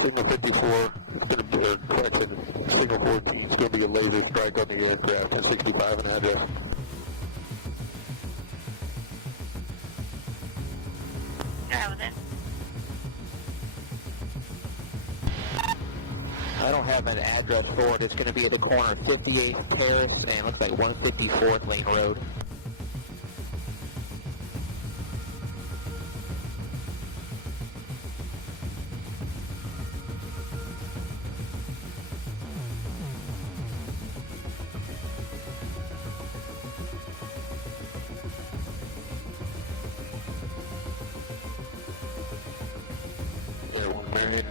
Signal 54, it's going to be a question. Signal 14, it's going to be a laser strike on the aircraft, 1065 and address. Yeah, with it. I don't have an address for it. It's going to be at the corner of 58th Terrace and looks like 154th Lane Road. There, 1 minute.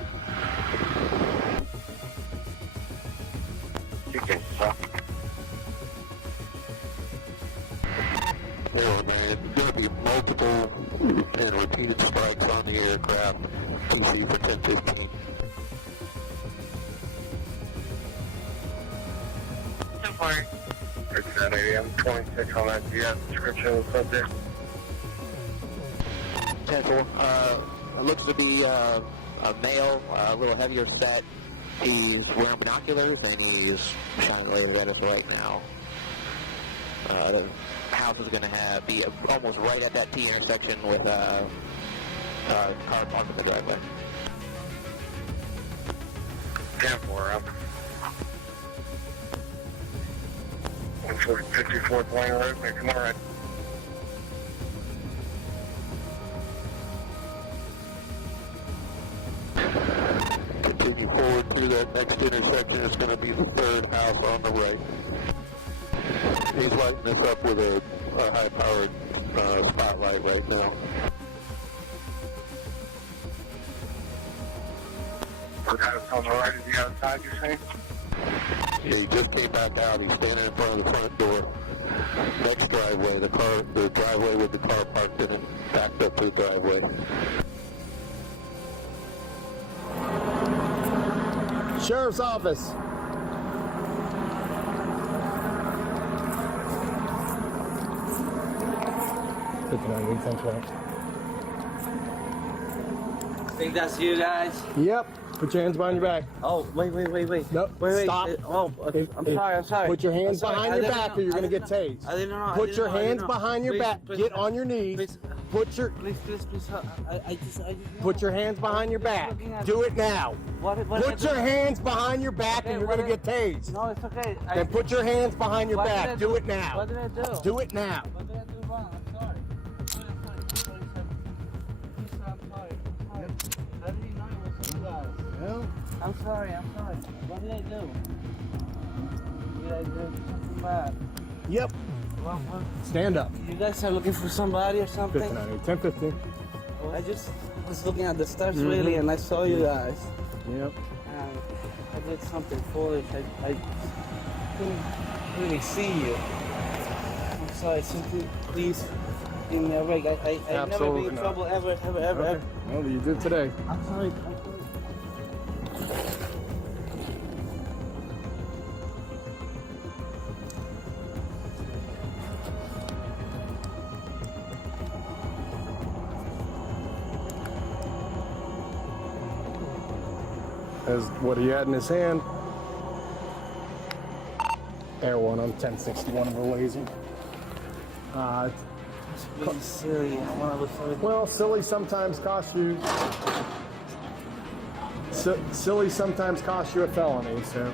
Okay, so. There, man. There's going to be multiple and repeated strikes on the aircraft. TC for 1015. 10-4. It's that AM 26 on that GS description of the subject. 10-4. It looks to be a male, a little heavier set. He's wearing binoculars and he's shining lasers at us right now. The house is going to be almost right at that T intersection with car parked in the driveway. 10-4, up. 54th Lane Road, make them alright. Continue forward to that next intersection. It's going to be the third house on the right. He's lighting this up with a high-powered spotlight right now. Third house on the right is the outside, you're saying? Yeah, he just came back out. He's standing in front of the front door. Next driveway, the driveway with the car parked in it, backed up to the driveway. Sheriff's Office. Think that's you guys? Yep. Put your hands behind your back. Oh, wait. Nope. Wait. Stop. I'm sorry. Put your hands I'm sorry. behind your back or you're going to get tased. I didn't know. Put your hands behind your back. Get on your knees. Please. Put your Please. I just Put your hands behind your back. Do it now. Put your hands behind your back and you're going to get tased. No, it's okay. Then put your hands behind your back. Do it now. What did I do? Do it now. What did I do wrong? I'm sorry. I'm sorry. How did you know it was you guys? Well, I'm sorry. What did I do? Did I do something bad? yep. What? Stand up. You guys are looking for somebody or something? 10:15. I just was looking at the stars really and I saw you guys. Yep. And I did something foolish. I couldn't really see you. I'm sorry. Simply, please give me a break. I never be in trouble ever. Okay. Well, you did today. I'm sorry. As what he had in his hand. Air 1 on 1061 of a laser. It's really silly. I want to look for it. Well, silly sometimes costs you. Silly sometimes costs you a felony, so.